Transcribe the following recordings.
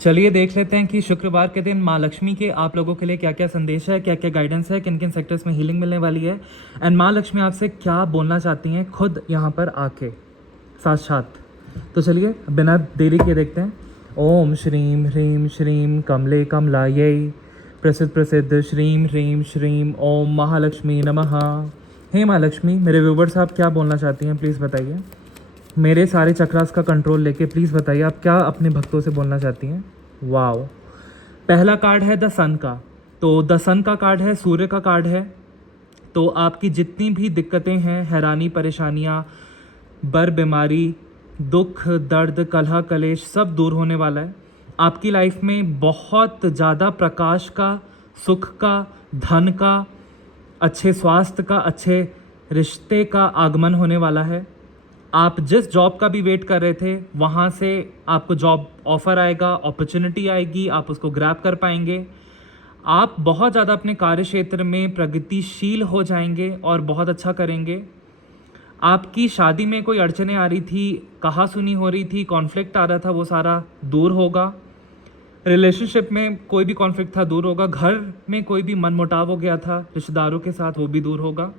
चलिए देख लेते हैं कि शुक्रवार के दिन माँ लक्ष्मी के आप लोगों के लिए क्या क्या संदेश है, क्या क्या गाइडेंस है, किन किन सेक्टर्स में हीलिंग मिलने वाली है एंड माँ लक्ष्मी आपसे क्या बोलना चाहती हैं खुद यहाँ पर आके साक्षात। तो चलिए बिना देरी किए देखते हैं। ओम श्रीम ह्रीम श्रीम कमले कमलायै प्रसिद्ध प्रसिद्ध श्रीम ह्रीम श्रीम ओम महालक्ष्मी नमः। हे माँ लक्ष्मी, मेरे व्यूवर्स आप क्या बोलना चाहती हैं प्लीज़ बताइए। मेरे सारे चक्रास का कंट्रोल लेके प्लीज़ बताइए आप क्या अपने भक्तों से बोलना चाहती हैं। वाओ, पहला कार्ड है द सन का। तो द सन का कार्ड है, सूर्य का कार्ड है। तो आपकी जितनी भी दिक्कतें हैं, हैरानी, परेशानियाँ, बर बीमारी, दुख, दर्द, कलह, कलेश सब दूर होने वाला है। आपकी लाइफ में बहुत ज़्यादा प्रकाश का, सुख का, धन का, अच्छे स्वास्थ्य का, अच्छे रिश्ते का आगमन होने वाला है। आप जिस जॉब का भी वेट कर रहे थे वहाँ से आपको जॉब ऑफ़र आएगा, अपॉर्चुनिटी आएगी, आप उसको ग्रैब कर पाएंगे। आप बहुत ज़्यादा अपने कार्य क्षेत्र में प्रगतिशील हो जाएंगे और बहुत अच्छा करेंगे। आपकी शादी में कोई अड़चनें आ रही थी, कहा सुनी हो रही थी, कॉन्फ्लिक्ट आ रहा था, वो सारा दूर होगा। रिलेशनशिप में कोई भी कॉन्फ्लिक्ट था दूर होगा। घर में कोई भी मनमुटाव हो गया था रिश्तेदारों के साथ, वो भी दूर होगा।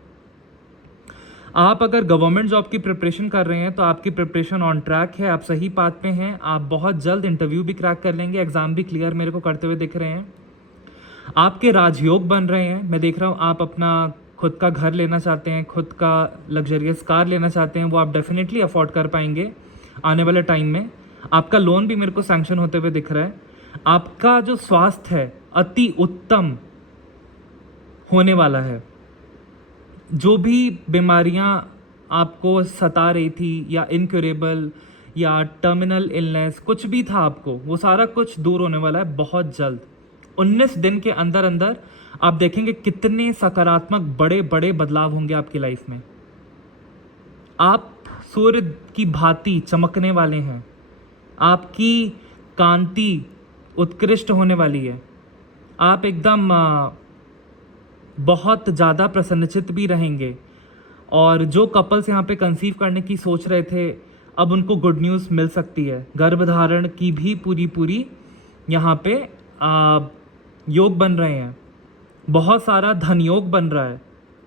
आप अगर गवर्नमेंट जॉब की प्रिपरेशन कर रहे हैं तो आपकी प्रिपरेशन ऑन ट्रैक है, आप सही पाथ पे हैं। आप बहुत जल्द इंटरव्यू भी क्रैक कर लेंगे, एग्ज़ाम भी क्लियर मेरे को करते हुए दिख रहे हैं। आपके राजयोग बन रहे हैं, मैं देख रहा हूँ। आप अपना खुद का घर लेना चाहते हैं, खुद का लग्जरियस कार लेना चाहते हैं, वो आप डेफिनेटली अफोर्ड कर पाएंगे आने वाले टाइम में। आपका लोन भी मेरे को सैंक्शन होते हुए दिख रहा है। आपका जो स्वास्थ्य है अति उत्तम होने वाला है। जो भी बीमारियां आपको सता रही थी या इनक्योरेबल या टर्मिनल इलनेस कुछ भी था आपको, वो सारा कुछ दूर होने वाला है बहुत जल्द। 19 दिन के अंदर अंदर आप देखेंगे कितने सकारात्मक बड़े बड़े बदलाव होंगे आपकी लाइफ में। आप सूर्य की भांति चमकने वाले हैं। आपकी कांति उत्कृष्ट होने वाली है। आप एकदम बहुत ज़्यादा प्रसन्नचित्त भी रहेंगे। और जो कपल्स यहाँ पे कंसीव करने की सोच रहे थे, अब उनको गुड न्यूज़ मिल सकती है। गर्भधारण की भी पूरी यहाँ पे योग बन रहे हैं। बहुत सारा धन योग बन रहा है,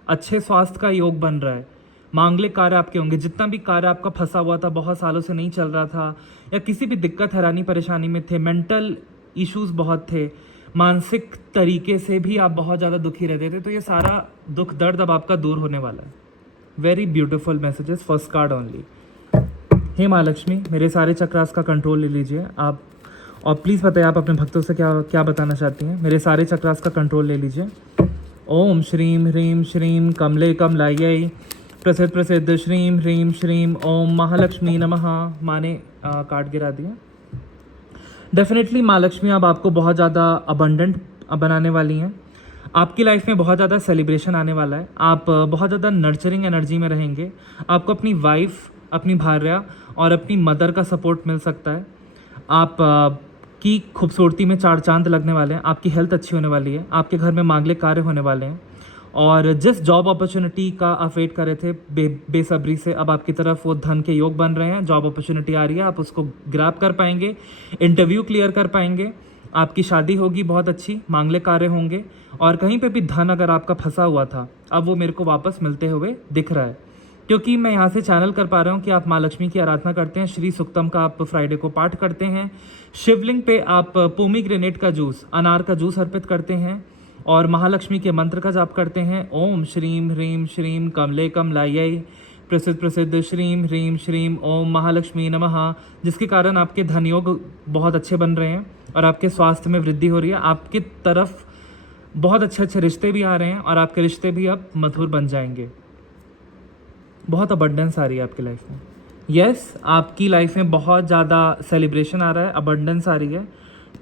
अच्छे स्वास्थ्य का योग बन रहा है। मांगलिक कार्य आपके होंगे। जितना भी कार्य आपका फंसा हुआ था, बहुत सालों से नहीं चल रहा था, या किसी भी दिक्कत हैरानी परेशानी में थे, मेंटल इश्यूज बहुत थे, मानसिक तरीके से भी आप बहुत ज़्यादा दुखी रहते थे, तो ये सारा दुख दर्द अब आपका दूर होने वाला है। Very beautiful messages, first card only. हे माँ लक्ष्मी, मेरे सारे चक्रास का कंट्रोल ले लीजिए आप, और प्लीज़ बताइए आप अपने भक्तों से क्या क्या बताना चाहती हैं। मेरे सारे चक्रास का कंट्रोल ले लीजिए। ओम श्रीम ह्रीम श्रीम कमले कमलायै प्रसिद्ध प्रसिद्ध श्रीम ह्रीम श्रीम ओम महालक्ष्मी नमः। माँ ने कार्ड गिरा दिया। डेफिनेटली माँ लक्ष्मी अब आपको बहुत ज़्यादा अबंडेंट बनाने वाली हैं। आपकी लाइफ में बहुत ज़्यादा सेलिब्रेशन आने वाला है। आप बहुत ज़्यादा नर्चरिंग एनर्जी में रहेंगे। आपको अपनी वाइफ, अपनी भार्या और अपनी मदर का सपोर्ट मिल सकता है। आप की खूबसूरती में चार चांद लगने वाले हैं। आपकी हेल्थ अच्छी होने वाली है। आपके घर में मांगलिक कार्य होने वाले हैं। और जिस जॉब अपॉर्चुनिटी का आप वेट कर रहे थे बेसब्री से, अब आपकी तरफ वो धन के योग बन रहे हैं। जॉब अपॉर्चुनिटी आ रही है, आप उसको ग्रैब कर पाएंगे, इंटरव्यू क्लियर कर पाएंगे। आपकी शादी होगी बहुत अच्छी, मांगलिक कार्य होंगे। और कहीं पे भी धन अगर आपका फंसा हुआ था, अब वो मेरे को वापस मिलते हुए दिख रहा है, क्योंकि मैं यहाँ से चैनल कर पा रहा हूँ कि आप माँ लक्ष्मी की आराधना करते हैं। श्री सुक्तम का आप फ्राइडे को पाठ करते हैं। शिवलिंग पे आप पोमीग्रेनेट का जूस, अनार का जूस अर्पित करते हैं और महालक्ष्मी के मंत्र का जाप करते हैं। ओम श्रीम ह्रीम श्रीम कमले कमलायै प्रसिद्ध प्रसिद्ध श्रीम ह्रीम श्रीम ओम महालक्ष्मी नमः, जिसके कारण आपके धन योग बहुत अच्छे बन रहे हैं और आपके स्वास्थ्य में वृद्धि हो रही है। आपकी तरफ बहुत अच्छे अच्छे रिश्ते भी आ रहे हैं और आपके रिश्ते भी अब मधुर बन जाएंगे। बहुत अबंडेंस आ रही है आपकी लाइफ में। यस, आपकी लाइफ में बहुत ज़्यादा सेलिब्रेशन आ रहा है, अबंडेंस आ रही है।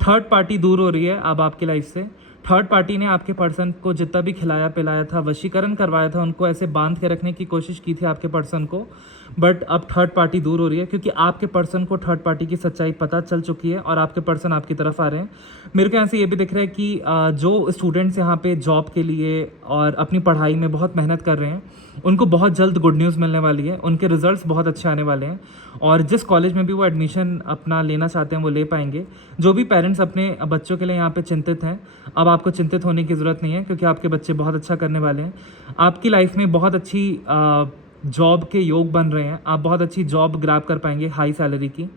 थर्ड पार्टी दूर हो रही है अब आपकी लाइफ से। थर्ड पार्टी ने आपके पर्सन को जितना भी खिलाया पिलाया था, वशीकरण करवाया था, उनको ऐसे बांध के रखने की कोशिश की थी आपके पर्सन को, बट अब थर्ड पार्टी दूर हो रही है क्योंकि आपके पर्सन को थर्ड पार्टी की सच्चाई पता चल चुकी है और आपके पर्सन आपकी तरफ आ रहे हैं। मेरे को यहाँ से ये भी दिख रहा है कि जो स्टूडेंट्स यहाँ पे जॉब के लिए और अपनी पढ़ाई में बहुत मेहनत कर रहे हैं, उनको बहुत जल्द गुड न्यूज़ मिलने वाली है, उनके रिजल्ट्स बहुत अच्छे आने वाले हैं और जिस कॉलेज में भी वो एडमिशन अपना लेना चाहते हैं वो ले पाएंगे। जो भी पेरेंट्स अपने बच्चों के लिए यहाँ पे चिंतित हैं, अब आपको चिंतित होने की ज़रूरत नहीं है क्योंकि आपके बच्चे बहुत अच्छा करने वाले हैं। आपकी लाइफ में बहुत अच्छी जॉब के योग बन रहे हैं, आप बहुत अच्छी जॉब ग्रैब कर पाएंगे हाई सैलरी की।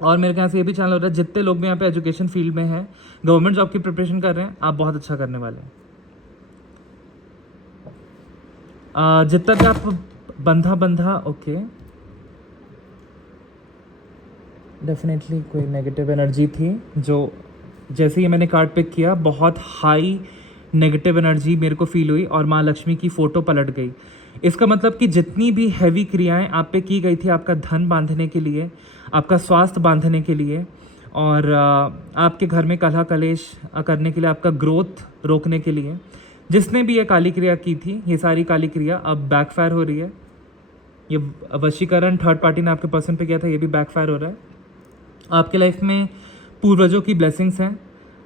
और मेरे ख्याल से ये भी चैनल हो रहा है, जितने लोग भी यहाँ पे एजुकेशन फील्ड में हैं, गवर्नमेंट जॉब की प्रिपरेशन कर रहे हैं, आप बहुत अच्छा करने वाले हैं। जितना भी आप बंधा ओके, डेफिनेटली कोई नेगेटिव एनर्जी थी जो जैसे ही मैंने कार्ड पिक किया बहुत हाई नेगेटिव एनर्जी मेरे को फील हुई और माँ लक्ष्मी की फ़ोटो पलट गई। इसका मतलब कि जितनी भी हैवी क्रियाएं आप पे की गई थी आपका धन बांधने के लिए, आपका स्वास्थ्य बांधने के लिए और आपके घर में कलह कलेश करने के लिए, आपका ग्रोथ रोकने के लिए, जिसने भी ये काली क्रिया की थी, ये सारी काली क्रिया अब बैकफायर हो रही है। ये वशीकरण थर्ड पार्टी ने आपके पर्सन पे किया था, ये भी बैकफायर हो रहा है। आपके लाइफ में पूर्वजों की ब्लेसिंग्स हैं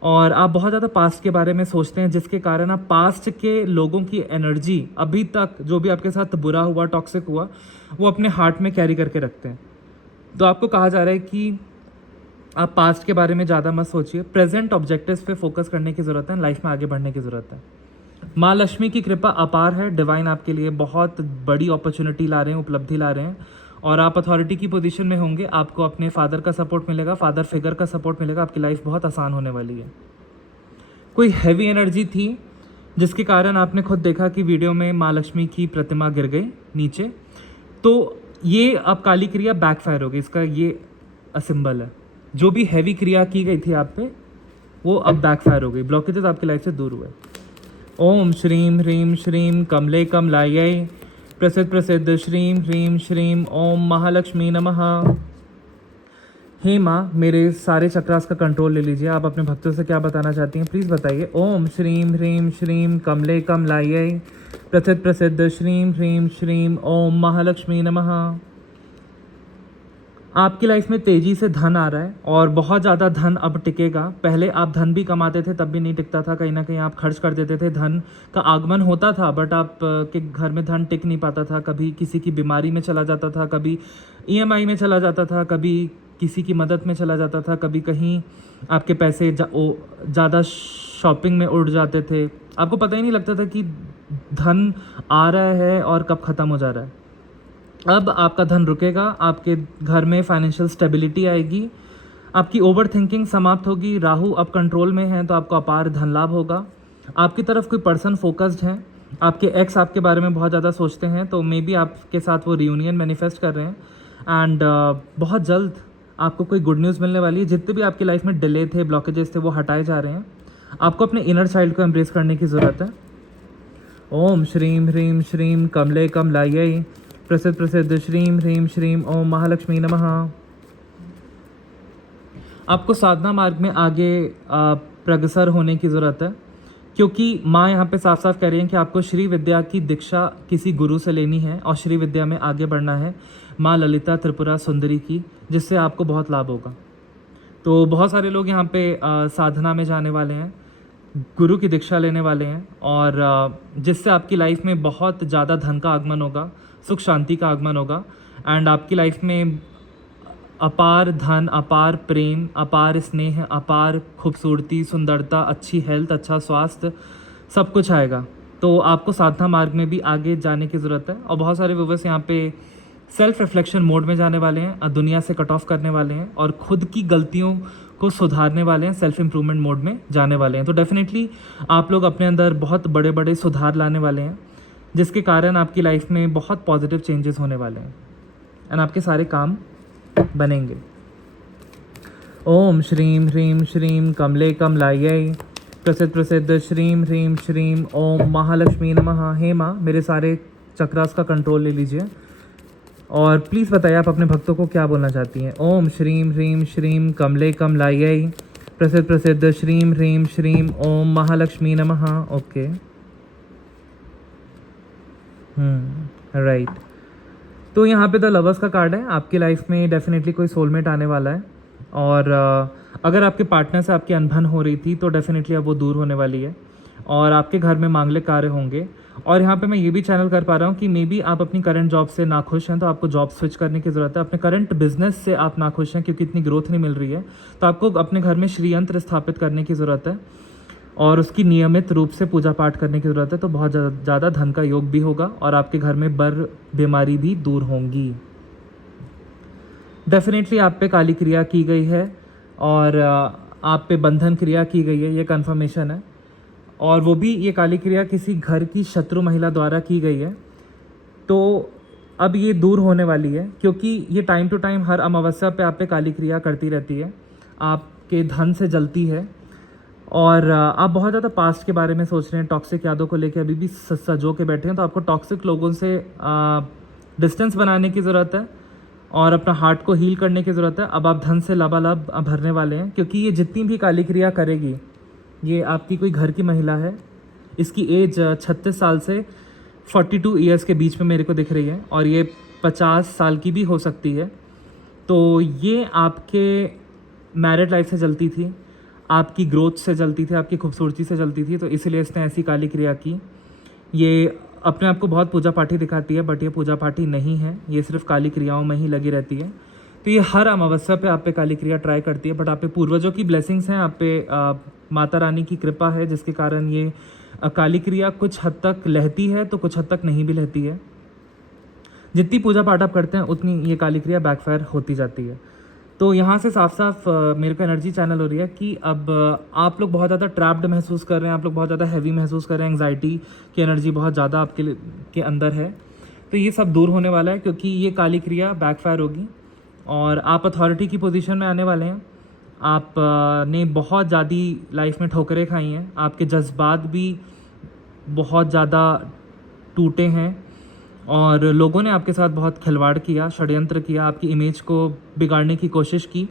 और आप बहुत ज़्यादा पास्ट के बारे में सोचते हैं, जिसके कारण आप पास्ट के लोगों की एनर्जी अभी तक जो भी आपके साथ बुरा हुआ, टॉक्सिक हुआ, वो अपने हार्ट में कैरी करके रखते हैं। तो आपको कहा जा रहा है कि आप पास्ट के बारे में ज़्यादा मत सोचिए, प्रेजेंट ऑब्जेक्टिव्स पे फोकस करने की ज़रूरत है, लाइफ में आगे बढ़ने की ज़रूरत है। माँ लक्ष्मी की कृपा अपार है, डिवाइन आपके लिए बहुत बड़ी अपॉर्चुनिटी ला रहे हैं, उपलब्धि ला रहे हैं और आप अथॉरिटी की पोजीशन में होंगे। आपको अपने फादर का सपोर्ट मिलेगा, फादर फिगर का सपोर्ट मिलेगा, आपकी लाइफ बहुत आसान होने वाली है। कोई हैवी एनर्जी थी जिसके कारण आपने खुद देखा कि वीडियो में माँ लक्ष्मी की प्रतिमा गिर गई नीचे, तो ये अब काली क्रिया बैकफायर हो गई, इसका ये सिंबल है। जो भी हैवी क्रिया की गई थी आप पे वो अब बैकफायर हो गई, ब्लॉकेजेस आपकी लाइफ से दूर हुए। ओम श्रीम ह्रीम श्रीम कमले कमलायै प्रसिद्ध प्रसिद्ध श्रीम ह्रीम श्रीम ओम महालक्ष्मी नमः। हे माँ, मेरे सारे चक्रास का कंट्रोल ले लीजिए। आप अपने भक्तों से क्या बताना चाहती हैं, प्लीज़ बताइए। ओम श्रीम ह्रीम श्रीम कमले कमलायै प्रसिद्ध प्रसिद्ध श्रीम ह्रीम श्रीम ओम महालक्ष्मी नमः। आपकी लाइफ में तेज़ी से धन आ रहा है और बहुत ज़्यादा धन अब टिकेगा। पहले आप धन भी कमाते थे तब भी नहीं टिकता था, कहीं ना कहीं आप खर्च कर देते थे, धन का आगमन होता था बट आप के घर में धन टिक नहीं पाता था। कभी किसी की बीमारी में चला जाता था, कभी ईएमआई में चला जाता था, कभी किसी की मदद में चला जाता था, कभी कहीं आपके पैसे ज़्यादा शॉपिंग में उड़ जाते थे। आपको पता ही नहीं लगता था कि धन आ रहा है और कब ख़त्म हो जा रहा है। अब आपका धन रुकेगा, आपके घर में फाइनेंशियल स्टेबिलिटी आएगी, आपकी ओवर थिंकिंग समाप्त होगी। राहु अब कंट्रोल में है तो आपको अपार धन लाभ होगा। आपकी तरफ कोई पर्सन फोकस्ड है, आपके एक्स आपके बारे में बहुत ज़्यादा सोचते हैं तो मे बी आपके साथ वो रियूनियन मैनिफेस्ट कर रहे हैं एंड बहुत जल्द आपको कोई गुड न्यूज़ मिलने वाली है। जितने भी आपकी लाइफ में डिले थे, ब्लॉकेजेस थे, वो हटाए जा रहे हैं। आपको अपने इनर चाइल्ड को एम्ब्रेस करने की ज़रूरत है। ओम श्रीम ह्रीम श्रीम कमले कमलायै प्रसिद्ध प्रसिद्ध श्रीम ह्रीम श्रीम ओम महालक्ष्मी नमः। आपको साधना मार्ग में आगे प्रगसर होने की ज़रूरत है क्योंकि माँ यहाँ पे साफ साफ कह रही हैं कि आपको श्री विद्या की दीक्षा किसी गुरु से लेनी है और श्री विद्या में आगे बढ़ना है, माँ ललिता त्रिपुरा सुंदरी की, जिससे आपको बहुत लाभ होगा। तो बहुत सारे लोग यहाँ पे साधना में जाने वाले हैं, गुरु की दीक्षा लेने वाले हैं और जिससे आपकी लाइफ में बहुत ज़्यादा धन का आगमन होगा, सुख शांति का आगमन होगा एंड आपकी लाइफ में अपार धन, अपार प्रेम, अपार स्नेह, अपार खूबसूरती, सुंदरता, अच्छी हेल्थ, अच्छा स्वास्थ्य, सब कुछ आएगा। तो आपको साधना मार्ग में भी आगे जाने की ज़रूरत है और बहुत सारे व्यूवर्स यहाँ पे सेल्फ रिफ्लेक्शन मोड में जाने वाले हैं, दुनिया से कट ऑफ करने वाले हैं और खुद की गलतियों को सुधारने वाले हैं, सेल्फ इम्प्रूवमेंट मोड में जाने वाले हैं। तो डेफिनेटली आप लोग अपने अंदर बहुत बड़े बड़े सुधार लाने वाले हैं जिसके कारण आपकी लाइफ में बहुत पॉजिटिव चेंजेस होने वाले हैं एंड आपके सारे काम बनेंगे। ओम श्रीम ह्रीम श्रीम कमले कमलायै प्रसिद्ध प्रसिद्ध श्रीम ह्रीम श्रीम ओम महालक्ष्मी नमः। हे माँ, मेरे सारे चक्रास का कंट्रोल ले लीजिए और प्लीज़ बताइए आप अपने भक्तों को क्या बोलना चाहती हैं। ओम श्रीम ह्रीम श्रीम कमले कमलायै प्रसिद्ध प्रसिद्ध श्रीम ह्रीम श्रीम ओम महालक्ष्मी नमः। Okay, right. तो यहाँ पे द लवर्स का कार्ड है। आपकी लाइफ में डेफिनेटली कोई सोलमेट आने वाला है, और अगर आपके पार्टनर से आपकी अनबन हो रही थी तो डेफिनेटली अब वो दूर होने वाली है, और आपके घर में मांगलिक कार्य होंगे। और यहाँ पे मैं ये भी चैनल कर पा रहा हूँ कि मे बी आप अपनी करंट जॉब से नाखुश हैं, तो आपको जॉब स्विच करने की ज़रूरत है। अपने करंट बिजनेस से आप नाखुश हैं क्योंकि इतनी ग्रोथ नहीं मिल रही है, तो आपको अपने घर में श्रीयंत्र स्थापित करने की ज़रूरत है और उसकी नियमित रूप से पूजा पाठ करने की ज़रूरत है। तो बहुत ज़्यादा धन का योग भी होगा और आपके घर में बीमारी भी दूर होंगी। डेफिनेटली आप पे काली क्रिया की गई है और आप पे बंधन क्रिया की गई है, ये कन्फर्मेशन है। और वो भी ये काली क्रिया किसी घर की शत्रु महिला द्वारा की गई है। तो अब ये दूर होने वाली है, क्योंकि ये टाइम टू टाइम हर अमावस्या पे आप पे काली क्रिया करती रहती है, आपके धन से जलती है, और आप बहुत ज़्यादा पास्ट के बारे में सोच रहे हैं, टॉक्सिक यादों को लेकर अभी भी सजो के बैठे हैं। तो आपको टॉक्सिक लोगों से डिस्टेंस बनाने की ज़रूरत है और अपना हार्ट को हील करने की ज़रूरत है। अब आप धन से लबालब भरने वाले हैं, क्योंकि ये जितनी भी काली क्रिया करेगी, ये आपकी कोई घर की महिला है, इसकी एज 36 साल से 42 ईयर्स के बीच में मेरे को दिख रही है, और ये 50 साल की भी हो सकती है। तो ये आपके मैरिड लाइफ से जलती थी, आपकी ग्रोथ से जलती थी, आपकी खूबसूरती से जलती थी, तो इसलिए इसने ऐसी काली क्रिया की। ये अपने आप को बहुत पूजा पाठी दिखाती है, बट ये पूजा पाठी नहीं है, ये सिर्फ काली क्रियाओं में ही लगी रहती है। तो ये हर अमावस्या पे आप पे काली क्रिया ट्राई करती है, बट आप पे पूर्वजों की ब्लेसिंग्स हैं, आप पे माता रानी की कृपा है, जिसके कारण ये काली क्रिया कुछ हद तक लहती है तो कुछ हद तक नहीं भी लहती है। जितनी पूजा पाठ आप करते हैं उतनी ये काली क्रिया बैकफायर होती जाती है। तो यहाँ से साफ साफ मेरे को एनर्जी चैनल हो रही है कि अब आप लोग बहुत ज़्यादा ट्रैप्ड महसूस कर रहे हैं, आप लोग बहुत ज़्यादा हैवी महसूस कर रहे हैं, एंग्जाइटी की एनर्जी बहुत ज़्यादा आपके के अंदर है। तो ये सब दूर होने वाला है, क्योंकि ये काली क्रिया बैकफायर होगी और आप अथॉरिटी की पोजीशन में आने वाले हैं। आप ने बहुत ज़्यादा लाइफ में ठोकरें खाई हैं, आपके जज्बात भी बहुत ज़्यादा टूटे हैं, और लोगों ने आपके साथ बहुत खिलवाड़ किया, षड्यंत्र किया, आपकी इमेज को बिगाड़ने की कोशिश की।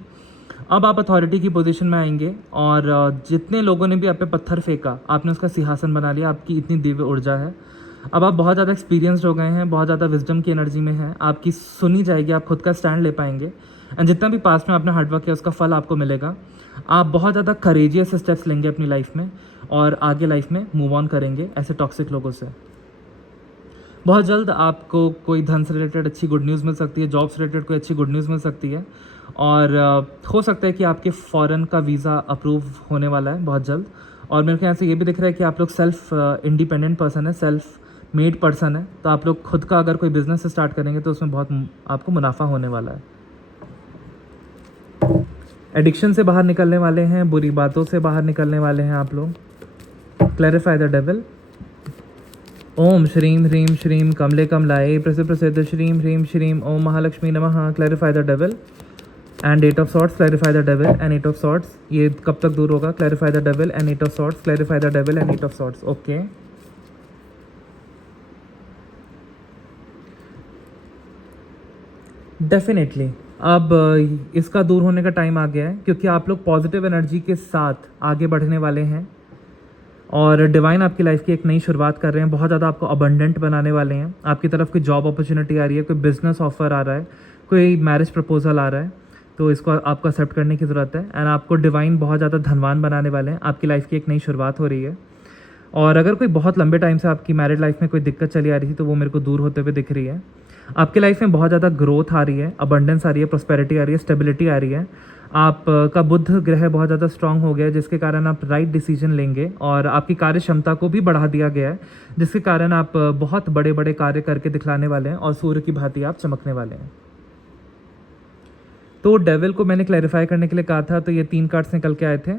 अब आप अथॉरिटी की पोजीशन में आएंगे, और जितने लोगों ने भी आप पे पत्थर फेंका, आपने उसका सिंहासन बना लिया। आपकी इतनी दिव्य ऊर्जा है, अब आप बहुत ज़्यादा एक्सपीरियंस्ड हो गए हैं, बहुत ज़्यादा विजडम की एनर्जी में हैं, आपकी सुनी जाएगी, आप खुद का स्टैंड ले पाएंगे, एंड जितना भी पास्ट में आपने हार्डवर्क किया उसका फल आपको मिलेगा। आप बहुत ज़्यादा करेजियस स्टेप्स लेंगे अपनी लाइफ में और आगे लाइफ में मूव ऑन करेंगे ऐसे टॉक्सिक लोगों से। बहुत जल्द आपको कोई धन से रिलेटेड अच्छी गुड न्यूज़ मिल सकती है, जॉब से रिलेटेड कोई अच्छी गुड न्यूज़ मिल सकती है, और हो सकता है कि आपके फॉरेन का वीज़ा अप्रूव होने वाला है बहुत जल्द। और मेरे को यहाँ से ये भी दिख रहा है कि आप लोग सेल्फ इंडिपेंडेंट पर्सन है, सेल्फ मेड पर्सन है, तो आप लोग खुद का अगर कोई बिजनेस स्टार्ट करेंगे तो उसमें बहुत आपको मुनाफा होने वाला है। एडिक्शन से बाहर निकलने वाले हैं, बुरी बातों से बाहर निकलने वाले हैं आप लोग। Clarify the devil. ओम श्रीम ह्रीम श्रीम कमले कमलाय प्रसिद्ध श्रीम ह्रीम श्रीम ओम महालक्ष्मी नमः। Clarify the devil and eight of swords. Clarify the devil and eight of swords. ये कब तक दूर होगा? Clarify the devil and eight of swords. Clarify the devil and eight of swords. Okay, definitely अब इसका दूर होने का टाइम आ गया है, क्योंकि आप लोग पॉजिटिव एनर्जी के साथ आगे बढ़ने वाले हैं और डिवाइन आपकी लाइफ की एक नई शुरुआत कर रहे हैं। बहुत ज़्यादा आपको अबंडेंट बनाने वाले हैं। आपकी तरफ कोई जॉब अपॉर्चुनिटी आ रही है, कोई बिजनेस ऑफर आ रहा है, कोई मैरिज प्रपोजल आ रहा है, तो इसको आपको एक्सेप्ट करने की ज़रूरत है। एंड आपको डिवाइन बहुत ज़्यादा धनवान बनाने वाले हैं। आपकी लाइफ की एक नई शुरुआत हो रही है, और अगर कोई बहुत लंबे टाइम से आपकी मैरिड लाइफ में कोई दिक्कत चली आ रही थी तो वो मेरे को दूर होते हुए दिख रही है। आपकी लाइफ में बहुत ज़्यादा ग्रोथ आ रही है, अबंडेंस आ रही है, प्रॉस्पेरिटी आ रही है, स्टेबिलिटी आ रही है। आपका बुध ग्रह बहुत ज़्यादा स्ट्रांग हो गया है, जिसके कारण आप राइट डिसीजन लेंगे, और आपकी कार्य क्षमता को भी बढ़ा दिया गया है, जिसके कारण आप बहुत बड़े बड़े कार्य करके दिखलाने वाले हैं और सूर्य की भांति आप चमकने वाले हैं। तो डेविल को मैंने क्लैरिफाई करने के लिए कहा था, तो ये 3 कार्ड्स निकल के आए थे,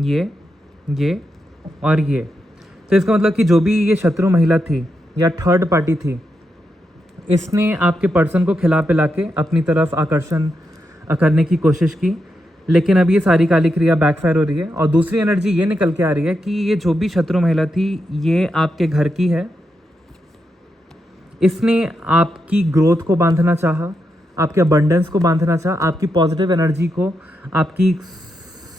ये और ये। तो इसका मतलब कि जो भी ये शत्रु महिला थी या थर्ड पार्टी थी, इसने आपके पर्सन को खिला पिला के अपनी तरफ आकर्षण करने की कोशिश की, लेकिन अब ये सारी काली क्रिया बैकफायर हो रही है। और दूसरी एनर्जी ये निकल के आ रही है कि ये जो भी शत्रु महिला थी ये आपके घर की है। इसने आपकी ग्रोथ को बांधना चाहा, आपके अबंडेंस को बांधना चाहा, आपकी पॉजिटिव एनर्जी को, आपकी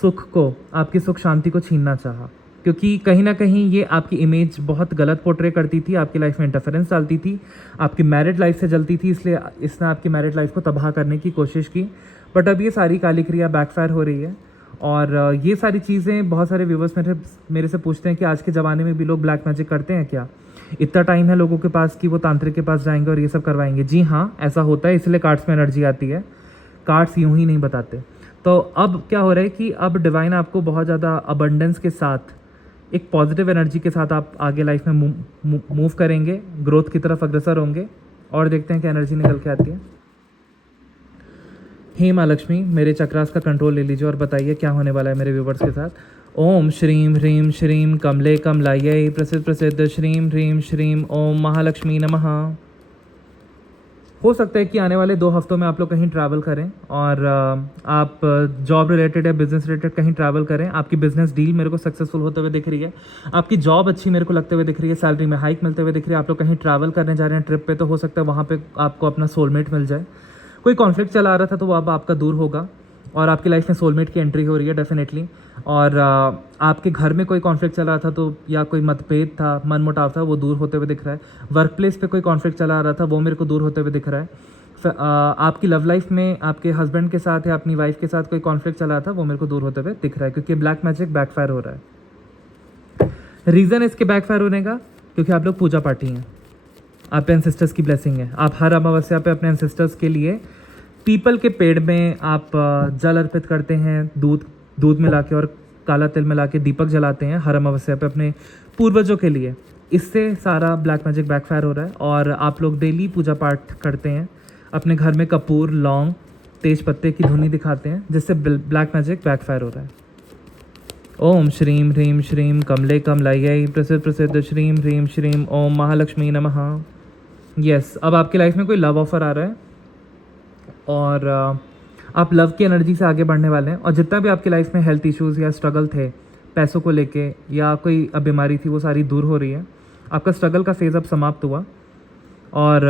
सुख को, आपकी सुख शांति को छीनना चाहा। क्योंकि कहीं ना कहीं ये आपकी इमेज बहुत गलत पोर्ट्रे करती थी, आपकी लाइफ में इंटरफेरेंस डालती थी, आपकी मैरिड लाइफ से जलती थी, इसलिए इसने आपकी मैरिड लाइफ को तबाह करने की कोशिश की। बट अब ये सारी काली क्रिया बैकफायर हो रही है। और ये सारी चीज़ें बहुत सारे व्यूवर्स मेरे से पूछते हैं कि आज के ज़माने में भी लोग ब्लैक मैजिक करते हैं क्या? इतना टाइम है लोगों के पास कि वो तांत्रिक के पास जाएंगे और ये सब करवाएंगे? जी हाँ, ऐसा होता है, इसलिए कार्ड्स में एनर्जी आती है। कार्ड्स यूं ही नहीं बताते। तो अब क्या हो रहा है कि अब डिवाइन आपको बहुत ज़्यादा अबंडेंस के साथ, एक पॉजिटिव एनर्जी के साथ आप आगे लाइफ में मूव करेंगे, ग्रोथ की तरफ अग्रसर होंगे। और देखते हैं क्या एनर्जी निकल के आती है। हे माँ लक्ष्मी, मेरे चक्रास का कंट्रोल ले लीजिए और बताइए क्या होने वाला है मेरे व्यूवर्स के साथ। ओम श्रीम ह्रीम श्रीम कमले कमलायै प्रसिद्ध प्रसिद्ध श्रीम ह्रीम श्रीम ओम महालक्ष्मी नमः। हो सकता है कि आने वाले 2 हफ्तों में आप लोग कहीं ट्रैवल करें और आप जॉब रिलेटेड या बिजनेस रिलेटेड कहीं ट्रैवल करें। आपकी बिजनेस डील मेरे को सक्सेसफुल होते हुए दिख रही है, आपकी जॉब अच्छी मेरे को लगते हुए दिख रही है, सैलरी में हाइक मिलते हुए दिख रही है। आप लोग कहीं ट्रैवल करने जा रहे हैं ट्रिप पे, तो हो सकता है वहाँ पे आपको अपना सोलमेट मिल जाए। कोई कॉन्फ्लिक्ट चला आ रहा था तो वो अब आपका दूर होगा और आपकी लाइफ में सोलमेट की एंट्री हो रही है डेफिनेटली। और आपके घर में कोई कॉन्फ्लिक्ट चला रहा था तो, या कोई मतभेद था, मनमुटाव था, वो दूर होते हुए दिख रहा है। वर्क प्लेस पे कोई कॉन्फ्लिक्ट चला आ रहा था वो मेरे को दूर होते हुए दिख रहा है। आपकी लव लाइफ में आपके हस्बैंड के साथ या अपनी वाइफ के साथ कोई कॉन्फ्लिक्ट चला था वो मेरे को दूर होते हुए दिख रहा है, क्योंकि ब्लैक मैजिक बैकफायर हो रहा है। रीज़न इसके बैकफायर होने का क्योंकि आप लोग पूजा पाठी हैं, आप पे एंसेस्टर्स की ब्लेसिंग है। आप हर अमावस्या पे अपने एंसेस्टर्स के लिए पीपल के पेड़ में आप जल अर्पित करते हैं, दूध मिला के और काला तिल मिला के दीपक जलाते हैं हर अमावस्या पे अपने पूर्वजों के लिए। इससे सारा ब्लैक मैजिक बैकफायर हो रहा है। और आप लोग डेली पूजा पाठ करते हैं, अपने घर में कपूर, लौंग, तेज पत्ते की धुनी दिखाते हैं, जिससे ब्लैक मैजिक बैकफायर हो रहा है। ओम श्रीम ह्रीम श्रीम कमले कमलायै प्रसिद्ध प्रसिद्ध श्रीम ह्रीम श्रीम ओम महालक्ष्मी नमः। यस, अब आपकी लाइफ में कोई लव ऑफर आ रहा है और आप लव की एनर्जी से आगे बढ़ने वाले हैं। और जितना भी आपकी लाइफ में हेल्थ इश्यूज़ या स्ट्रगल थे पैसों को लेके या कोई बीमारी थी, वो सारी दूर हो रही है। आपका स्ट्रगल का फेज़ अब समाप्त हुआ और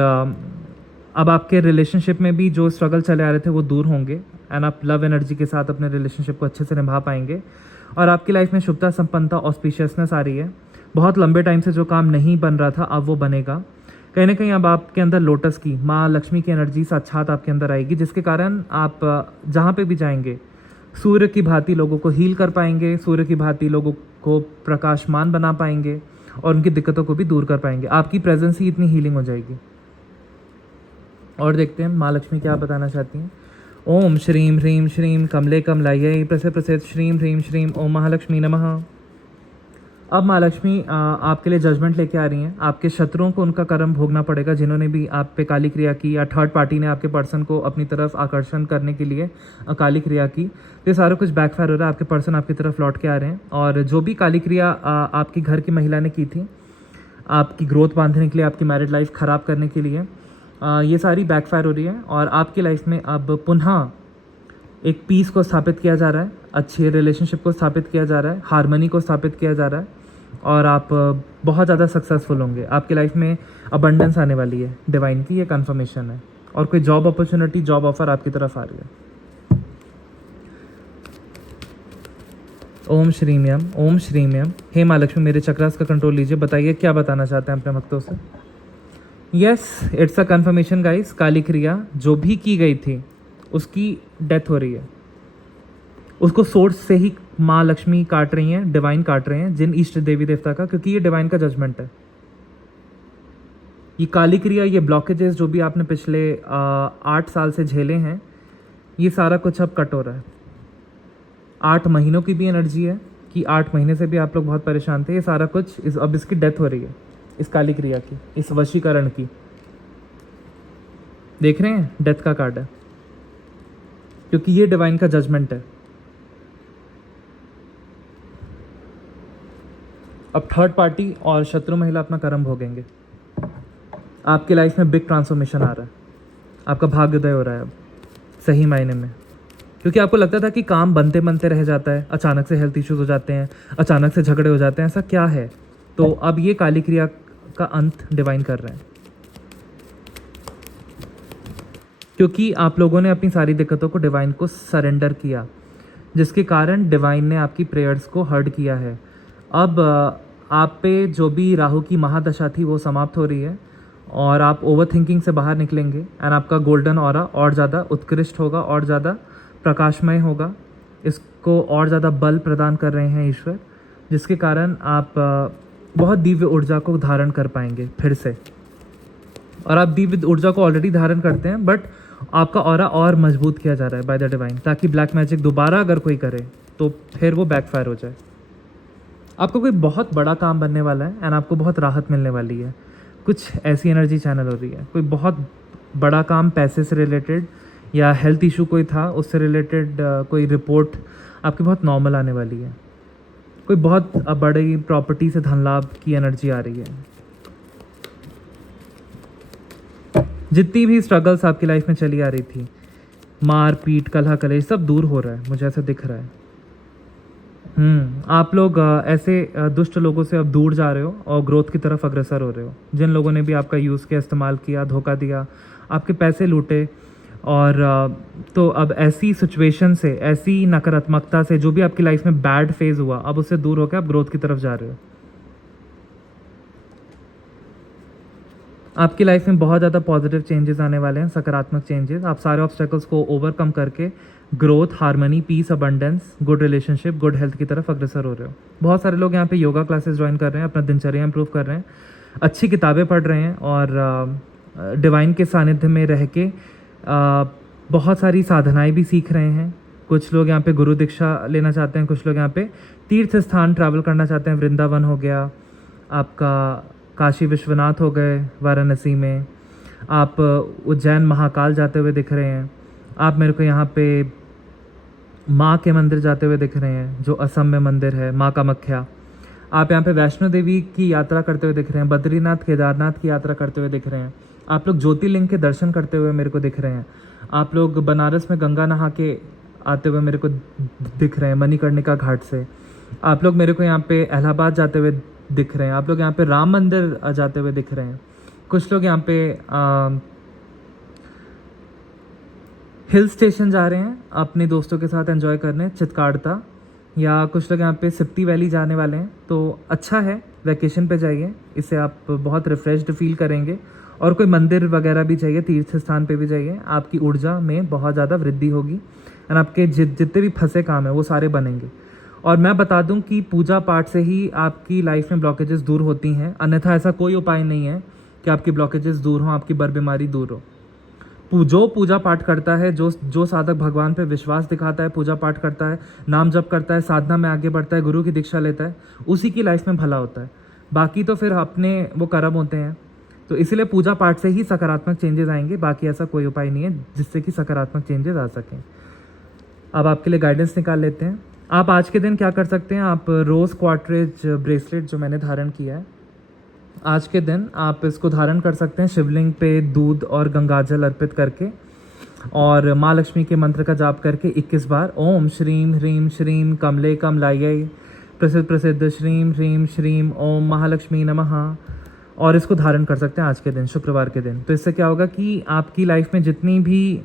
अब आपके रिलेशनशिप में भी जो स्ट्रगल चले आ रहे थे वो दूर होंगे एंड आप लव एनर्जी के साथ अपने रिलेशनशिप को अच्छे से निभा पाएंगे। और आपकी लाइफ में शुभता, संपन्नता, ऑस्पिशियसनेस आ रही है। बहुत लंबे टाइम से जो काम नहीं बन रहा था अब वो बनेगा। कहीं ना कहीं अब आपके अंदर लोटस की, माँ लक्ष्मी की एनर्जी साक्षात आपके अंदर आएगी, जिसके कारण आप जहाँ पे भी जाएंगे सूर्य की भांति लोगों को हील कर पाएंगे, सूर्य की भांति लोगों को प्रकाशमान बना पाएंगे और उनकी दिक्कतों को भी दूर कर पाएंगे। आपकी प्रेजेंस ही इतनी हीलिंग हो जाएगी। और देखते हैं माँ लक्ष्मी क्या बताना चाहती हैं। ओम श्रीम ह्रीम श्रीम कमले कमलायै प्रसिद्ध प्रसिद्ध श्रीम ह्रीम श्रीम ओम महालक्ष्मी नमः। अब माँ लक्ष्मी आपके लिए जजमेंट लेके आ रही हैं। आपके शत्रुओं को उनका कर्म भोगना पड़ेगा, जिन्होंने भी आप पे काली क्रिया की या थर्ड पार्टी ने आपके पर्सन को अपनी तरफ आकर्षण करने के लिए काली क्रिया की। तो ये सारा कुछ बैकफायर हो रहा है, आपके पर्सन आपकी तरफ लौट के आ रहे हैं। और जो भी काली क्रिया आपकी घर की महिला ने की थी आपकी ग्रोथ बांधने के लिए, आपकी मैरिड लाइफ ख़राब करने के लिए, ये सारी बैकफायर हो रही है। और आपकी लाइफ में अब पुनः एक पीस को स्थापित किया जा रहा है, अच्छे रिलेशनशिप को स्थापित किया जा रहा है, हार्मनी को स्थापित किया जा रहा है और आप बहुत ज़्यादा सक्सेसफुल होंगे। आपकी लाइफ में अबंडेंस आने वाली है, डिवाइन की ये कन्फर्मेशन है। और कोई जॉब अपॉर्चुनिटी, जॉब ऑफर आपकी तरफ आ रही है। ओम श्रीम्यम ओम श्रीम्यम। हे माँ लक्ष्मी, मेरे चक्रास का कंट्रोल लीजिए, बताइए क्या बताना चाहते हैं अपने भक्तों से। Yes, it's a confirmation guys. काली क्रिया जो भी की गई थी उसकी डेथ हो रही है, उसको सोर्स से ही माँ लक्ष्मी काट रही हैं, डिवाइन काट रहे हैं, जिन इष्ट देवी देवता का, क्योंकि ये डिवाइन का जजमेंट है। ये काली क्रिया, ये ब्लॉकेजेस जो भी आपने पिछले 8 साल से झेले हैं, ये सारा कुछ अब कट हो रहा है। 8 महीनों की भी एनर्जी है कि 8 महीने से भी आप लोग बहुत परेशान थे। ये सारा कुछ अब इसकी डेथ हो रही है, इस काली क्रिया की, इस वशीकरण की। देख रहे हैं, डेथ का कार्ड है, क्योंकि ये डिवाइन का जजमेंट है। अब थर्ड पार्टी और शत्रु महिला अपना कर्म भोगेंगे। आपकी लाइफ में बिग ट्रांसफॉर्मेशन आ रहा है, आपका भाग्योदय हो रहा है अब सही मायने में। क्योंकि आपको लगता था कि काम बनते बनते रह जाता है, अचानक से हेल्थ इश्यूज हो जाते हैं, अचानक से झगड़े हो जाते हैं, ऐसा क्या है। तो अब ये काली क्रिया का अंत डिवाइन कर रहे हैं, क्योंकि आप लोगों ने अपनी सारी दिक्कतों को डिवाइन को सरेंडर किया, जिसके कारण डिवाइन ने आपकी प्रेयर्स को हर्ड किया है। अब आप पे जो भी राहु की महादशा थी वो समाप्त हो रही है और आप ओवर थिंकिंग से बाहर निकलेंगे एंड आपका गोल्डन ऑरा और ज़्यादा उत्कृष्ट होगा और ज़्यादा प्रकाशमय होगा। इसको और ज़्यादा बल प्रदान कर रहे हैं ईश्वर, जिसके कारण आप बहुत दिव्य ऊर्जा को धारण कर पाएंगे फिर से। और आप दिव्य ऊर्जा को ऑलरेडी धारण करते हैं, बट आपका ऑरा और मजबूत किया जा रहा है बाय द डिवाइन, ताकि ब्लैक मैजिक दोबारा अगर कोई करे तो फिर वो बैकफायर हो जाए। आपको कोई बहुत बड़ा काम बनने वाला है एंड आपको बहुत राहत मिलने वाली है। कुछ ऐसी एनर्जी चैनल हो रही है, कोई बहुत बड़ा काम पैसे से रिलेटेड या हेल्थ इशू कोई था उससे रिलेटेड कोई रिपोर्ट आपकी बहुत नॉर्मल आने वाली है। कोई बहुत बड़ी प्रॉपर्टी से धन लाभ की एनर्जी आ रही है। जितनी भी स्ट्रगल्स आपकी लाइफ में चली आ रही थी, मार पीट कलह कलेश, सब दूर हो रहा है, मुझे ऐसा दिख रहा है। आप लोग ऐसे दुष्ट लोगों से अब दूर जा रहे हो और ग्रोथ की तरफ अग्रसर हो रहे हो। जिन लोगों ने भी आपका यूज़ किया, इस्तेमाल किया, धोखा दिया, आपके पैसे लूटे, और तो अब ऐसी सिचुएशन से, ऐसी नकारात्मकता से, जो भी आपकी लाइफ में बैड फेज हुआ, अब उससे दूर होकर आप ग्रोथ की तरफ जा रहे हो। आपकी लाइफ में बहुत ज़्यादा पॉजिटिव चेंजेस आने वाले हैं, सकारात्मक चेंजेस। आप सारे ऑब्स्टेकल्स को ओवरकम करके growth, harmony, peace, abundance, good relationship, good health की तरफ अग्रसर हो रहे हो। बहुत सारे लोग यहाँ पे योगा क्लासेस ज्वाइन कर रहे हैं, अपना दिनचर्या इंप्रूव कर रहे हैं, अच्छी किताबें पढ़ रहे हैं और डिवाइन के सानिध्य में रह के बहुत सारी साधनाएं भी सीख रहे हैं। कुछ लोग यहाँ पे गुरु दीक्षा लेना चाहते हैं, कुछ लोग यहाँ पे तीर्थ स्थान ट्रैवल करना चाहते हैं। वृंदावन हो गया, आपका काशी विश्वनाथ हो गए वाराणसी में, आप उज्जैन महाकाल जाते हुए दिख रहे हैं, आप मेरे को यहाँ पे माँ के मंदिर जाते हुए दिख रहे हैं जो असम में मंदिर है, माँ कामाख्या। आप यहाँ पे वैष्णो देवी की यात्रा करते हुए दिख रहे हैं, बद्रीनाथ केदारनाथ की यात्रा करते हुए दिख रहे हैं, आप लोग ज्योतिर्लिंग के दर्शन करते हुए मेरे को दिख रहे हैं, आप लोग बनारस में गंगा नहा के आते हुए मेरे को दिख रहे हैं मणिकर्णिका घाट से, आप लोग मेरे को यहाँ पे इलाहाबाद जाते हुए दिख रहे हैं, आप लोग यहाँ पे राम मंदिर जाते हुए दिख रहे हैं, कुछ लोग यहाँ पे हिल स्टेशन जा रहे हैं अपने दोस्तों के साथ एंजॉय करने, चितकाड़ता, या कुछ लोग यहाँ पे सिप्ती वैली जाने वाले हैं। तो अच्छा है, वैकेशन पे जाइए, इससे आप बहुत रिफ्रेश्ड फील करेंगे। और कोई मंदिर वगैरह भी जाइए, तीर्थ स्थान पे भी जाइए, आपकी ऊर्जा में बहुत ज़्यादा वृद्धि होगी एंड आपके जितने भी फंसे काम हैं वो सारे बनेंगे। और मैं बता दूं कि पूजा पाठ से ही आपकी लाइफ में ब्लॉकेजेस दूर होती हैं, अन्यथा ऐसा कोई उपाय नहीं है कि आपकी ब्लॉकेजेस दूर हों, आपकी बर बीमारी दूर हो। जो पूजा पाठ करता है, जो साधक भगवान पे विश्वास दिखाता है, पूजा पाठ करता है, नाम जप करता है, साधना में आगे बढ़ता है, गुरु की दीक्षा लेता है, उसी की लाइफ में भला होता है। बाकी तो फिर अपने वो कर्म होते हैं। तो इसीलिए पूजा पाठ से ही सकारात्मक चेंजेस आएंगे, बाकी ऐसा कोई उपाय नहीं है जिससे कि सकारात्मक चेंजेस आ सकें। अब आपके लिए गाइडेंस निकाल लेते हैं। आप आज के दिन क्या कर सकते हैं, आप रोज़ क्वार्टरेज ब्रेसलेट जो मैंने धारण किया है, आज के दिन आप इसको धारण कर सकते हैं शिवलिंग पे दूध और गंगाजल अर्पित करके, और माँ लक्ष्मी के मंत्र का जाप करके 21 बार ओम श्रीम ह्रीम श्रीम कमले कमलायै प्रसिद्ध प्रसिद्ध श्रीम ह्रीम श्रीम ओम महालक्ष्मी नमः, और इसको धारण कर सकते हैं आज के दिन, शुक्रवार के दिन। तो इससे क्या होगा कि आपकी लाइफ में जितनी भी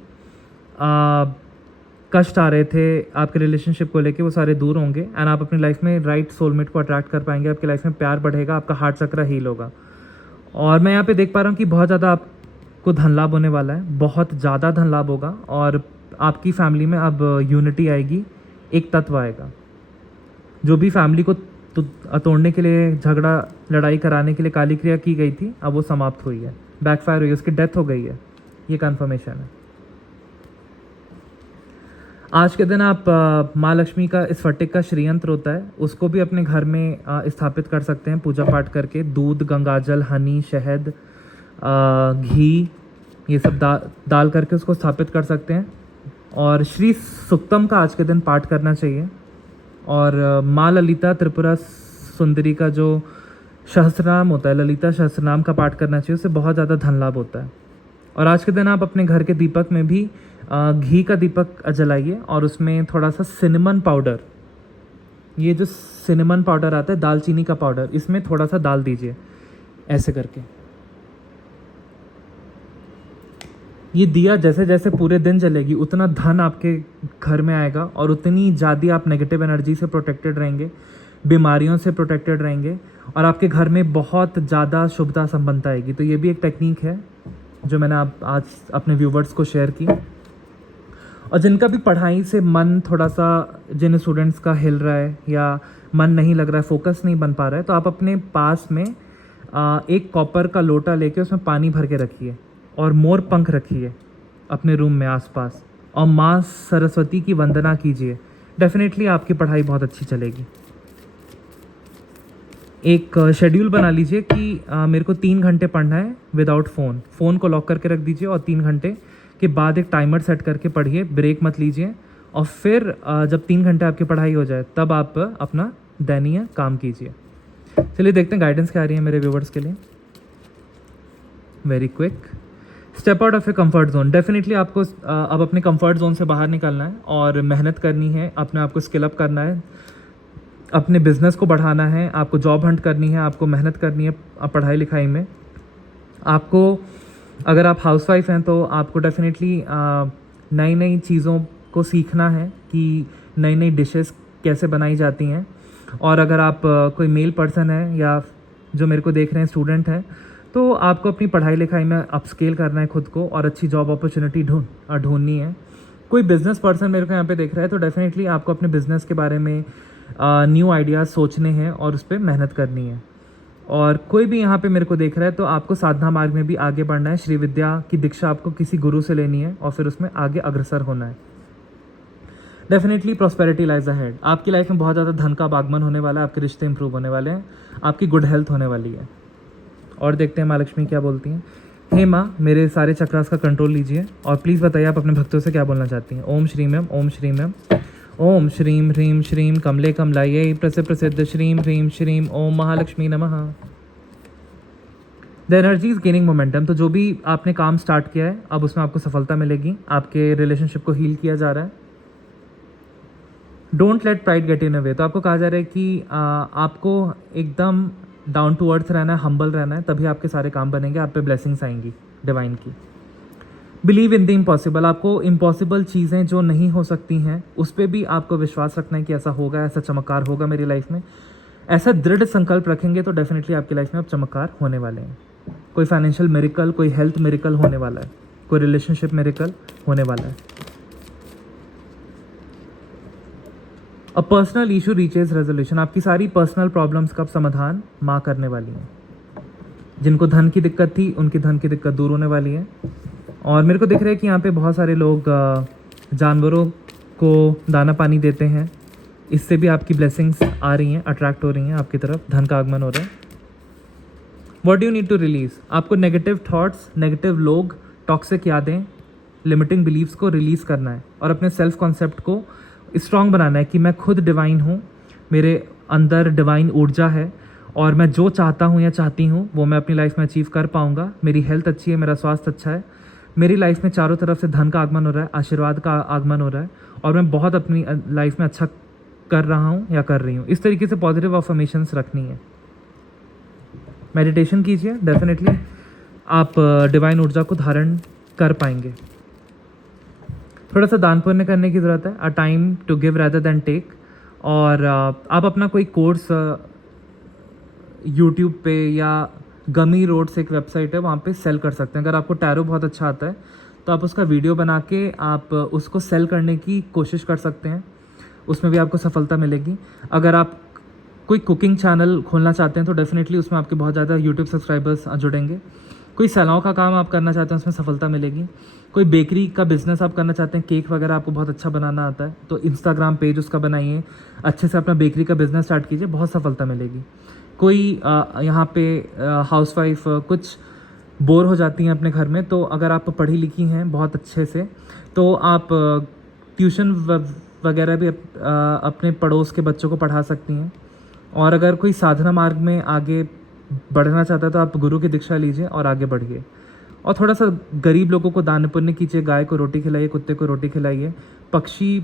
कष्ट आ रहे थे आपके रिलेशनशिप को लेके, वो सारे दूर होंगे एंड आप अपनी लाइफ में राइट सोलमेट को अट्रैक्ट कर पाएंगे। आपकी लाइफ में प्यार बढ़ेगा, आपका हार्ट चक्र हील होगा। और मैं यहाँ पे देख पा रहा हूँ कि बहुत ज़्यादा आपको धन लाभ होने वाला है, बहुत ज़्यादा धन लाभ होगा, और आपकी फैमिली में अब यूनिटी आएगी, एक तत्व आएगा। जो भी फैमिली को तोड़ने के लिए, झगड़ा लड़ाई कराने के लिए काली क्रिया की गई थी, अब वो समाप्त हुई है, बैकफायर हुई है, उसकी डेथ हो गई है, ये कन्फर्मेशन है। आज के दिन आप माँ लक्ष्मी का स्फटिक का श्रीयंत्र होता है, उसको भी अपने घर में स्थापित कर सकते हैं पूजा पाठ करके। दूध, गंगाजल, हनी, शहद, घी, ये सब डाल करके उसको स्थापित कर सकते हैं। और श्री सुक्तम का आज के दिन पाठ करना चाहिए। और माँ ललिता त्रिपुरा सुंदरी का जो सहस्रनाम होता है, ललिता सहस्रनाम का पाठ करना चाहिए, उससे बहुत ज़्यादा धन लाभ होता है। और आज के दिन आप अपने घर के दीपक में भी घी का दीपक जलाइए, और उसमें थोड़ा सा सिनेमन पाउडर, ये जो सिनेमन पाउडर आता है, दालचीनी का पाउडर, इसमें थोड़ा सा डाल दीजिए ऐसे करके। ये दिया जैसे जैसे पूरे दिन जलेगी, उतना धन आपके घर में आएगा और उतनी ज़्यादा आप नेगेटिव एनर्जी से प्रोटेक्टेड रहेंगे। बीमारियों से प्रोटेक्टेड रहेंगे और आपके घर में बहुत ज़्यादा शुभता संपन्नता आएगी। तो ये भी एक टेक्निक है जो मैंने आज अपने व्यूवर्स को शेयर की। और जिनका भी पढ़ाई से मन थोड़ा सा, जिन स्टूडेंट्स का हिल रहा है या मन नहीं लग रहा है, फोकस नहीं बन पा रहा है, तो आप अपने पास में एक कॉपर का लोटा लेके उसमें पानी भर के रखिए और मोर पंख रखिए अपने रूम में आसपास और माँ सरस्वती की वंदना कीजिए। डेफिनेटली आपकी पढ़ाई बहुत अच्छी चलेगी। एक शेड्यूल बना लीजिए कि मेरे को 3 घंटे पढ़ना है विदाउट फ़ोन को लॉक करके रख दीजिए और 3 घंटे के बाद एक टाइमर सेट करके पढ़िए, ब्रेक मत लीजिए। और फिर जब 3 घंटे आपकी पढ़ाई हो जाए तब आप अपना दैनिक काम कीजिए। चलिए देखते हैं गाइडेंस क्या आ रही है मेरे व्यूवर्स के लिए। Very quick, step out of a comfort zone. Definitely आपको अब अपने कंफर्ट जोन से बाहर निकलना है और मेहनत करनी है, अपने आप को स्किल अप करना है, अपने बिजनेस को बढ़ाना है, आपको जॉब हंट करनी है, आपको मेहनत करनी है पढ़ाई लिखाई में। आपको, अगर आप हाउसवाइफ हैं तो आपको डेफिनेटली नई नई चीज़ों को सीखना है कि नई नई डिशेस कैसे बनाई जाती हैं। और अगर आप कोई मेल पर्सन है या जो मेरे को देख रहे हैं स्टूडेंट हैं, तो आपको अपनी पढ़ाई लिखाई में अपस्केल करना है खुद को और अच्छी जॉब अपॉर्चुनिटी ढूंढनी है। कोई बिज़नेस पर्सन मेरे को यहाँ पे देख रहा है तो डेफिनेटली आपको अपने बिज़नेस के बारे में न्यू आइडियाज़ सोचने हैं और उस पर मेहनत करनी है। और कोई भी यहाँ पे मेरे को देख रहा है तो आपको साधना मार्ग में भी आगे बढ़ना है। श्री विद्या की दीक्षा आपको किसी गुरु से लेनी है और फिर उसमें आगे अग्रसर होना है। Definitely prosperity lies ahead. आपकी लाइफ में बहुत ज़्यादा धन का आगमन होने वाला है, आपके रिश्ते इंप्रूव होने वाले हैं, आपकी गुड हेल्थ होने वाली है। और देखते हैं माँ लक्ष्मी क्या बोलती हैं। हे माँ, मेरे सारे चक्रास का कंट्रोल लीजिए और प्लीज़ बताइए आप अपने भक्तों से क्या बोलना चाहती हैं। ओम श्रीम एम, ओम श्रीम एम, ओम श्रीम ह्रीम श्रीम कमले कमलायै प्रसिद्ध श्रीम ह्रीम श्रीम ओम महालक्ष्मी नमः। The energy is gaining momentum. तो जो भी आपने काम स्टार्ट किया है अब उसमें आपको सफलता मिलेगी। आपके रिलेशनशिप को हील किया जा रहा है। Don't let pride get in away. तो आपको कहा जा रहा है कि आपको एकदम डाउन टू अर्थ रहना है, हम्बल रहना है, तभी आपके सारे काम बनेंगे, आप पे ब्लेसिंग्स आएंगी डिवाइन की। Believe in the impossible. आपको इम्पॉसिबल चीज़ें जो नहीं हो सकती हैं उस पर भी आपको विश्वास रखना है कि ऐसा होगा, ऐसा चमत्कार होगा मेरी लाइफ में। ऐसा दृढ़ संकल्प रखेंगे तो डेफिनेटली आपकी लाइफ में अब चमत्कार होने वाले हैं। कोई फाइनेंशियल मिरेकल, कोई हेल्थ मिरेकल होने वाला है, कोई रिलेशनशिप मिरेकल होने वाला है। A personal issue reaches resolution. आपकी सारी पर्सनल प्रॉब्लम्स का समाधान माँ करने वाली हैं। जिनको धन की दिक्कत थी उनकी धन की दिक्कत दूर होने वाली है। और मेरे को दिख रहा है कि यहाँ पे बहुत सारे लोग जानवरों को दाना पानी देते हैं, इससे भी आपकी ब्लेसिंग्स आ रही हैं, अट्रैक्ट हो रही हैं आपकी तरफ, धन का आगमन हो रहा है। What do you need to release. आपको नेगेटिव थॉट्स, नेगेटिव लोग, टॉक्सिक यादें, लिमिटिंग बिलीव्स को रिलीज़ करना है और अपने सेल्फ कॉन्सेप्ट को स्ट्रॉन्ग बनाना है कि मैं खुद डिवाइन हूँ, मेरे अंदर डिवाइन ऊर्जा है और मैं जो चाहता हूँ या चाहती हूँ वो मैं अपनी लाइफ में अचीव कर पाऊँगा। मेरी हेल्थ अच्छी है, मेरा स्वास्थ्य अच्छा है, मेरी लाइफ में चारों तरफ से धन का आगमन हो रहा है, आशीर्वाद का आगमन हो रहा है और मैं बहुत अपनी लाइफ में अच्छा कर रहा हूँ या कर रही हूँ। इस तरीके से पॉजिटिव अफर्मेशंस रखनी है। मेडिटेशन कीजिए, डेफिनेटली आप डिवाइन ऊर्जा को धारण कर पाएंगे। थोड़ा सा दान पुण्य करने की ज़रूरत है। A time to give rather than take. और आप अपना कोई कोर्स यूट्यूब पे या गमी रोड से एक वेबसाइट है वहाँ पे सेल कर सकते हैं। अगर आपको टैरो बहुत अच्छा आता है तो आप उसका वीडियो बना के आप उसको सेल करने की कोशिश कर सकते हैं, उसमें भी आपको सफलता मिलेगी। अगर आप कोई कुकिंग चैनल खोलना चाहते हैं तो डेफिनेटली उसमें आपके बहुत ज़्यादा यूट्यूब सब्सक्राइबर्स जुड़ेंगे। कोई सलाहों का काम आप करना चाहते हैं उसमें सफलता मिलेगी। कोई बेकरी का बिज़नेस आप करना चाहते हैं, केक वगैरह आपको बहुत अच्छा बनाना आता है तो इंस्टाग्राम पेज उसका बनाइए, अच्छे से अपना बेकरी का बिज़नेस स्टार्ट कीजिए, बहुत सफलता मिलेगी। कोई यहाँ पे हाउसवाइफ कुछ बोर हो जाती हैं अपने घर में, तो अगर आप पढ़ी लिखी हैं बहुत अच्छे से तो आप ट्यूशन वगैरह भी अपने पड़ोस के बच्चों को पढ़ा सकती हैं। और अगर कोई साधना मार्ग में आगे बढ़ना चाहता है तो आप गुरु की दीक्षा लीजिए और आगे बढ़िए। और थोड़ा सा गरीब लोगों को दान पुण्य कीजिए, गाय को रोटी खिलाइए, कुत्ते को रोटी खिलाइए, पक्षी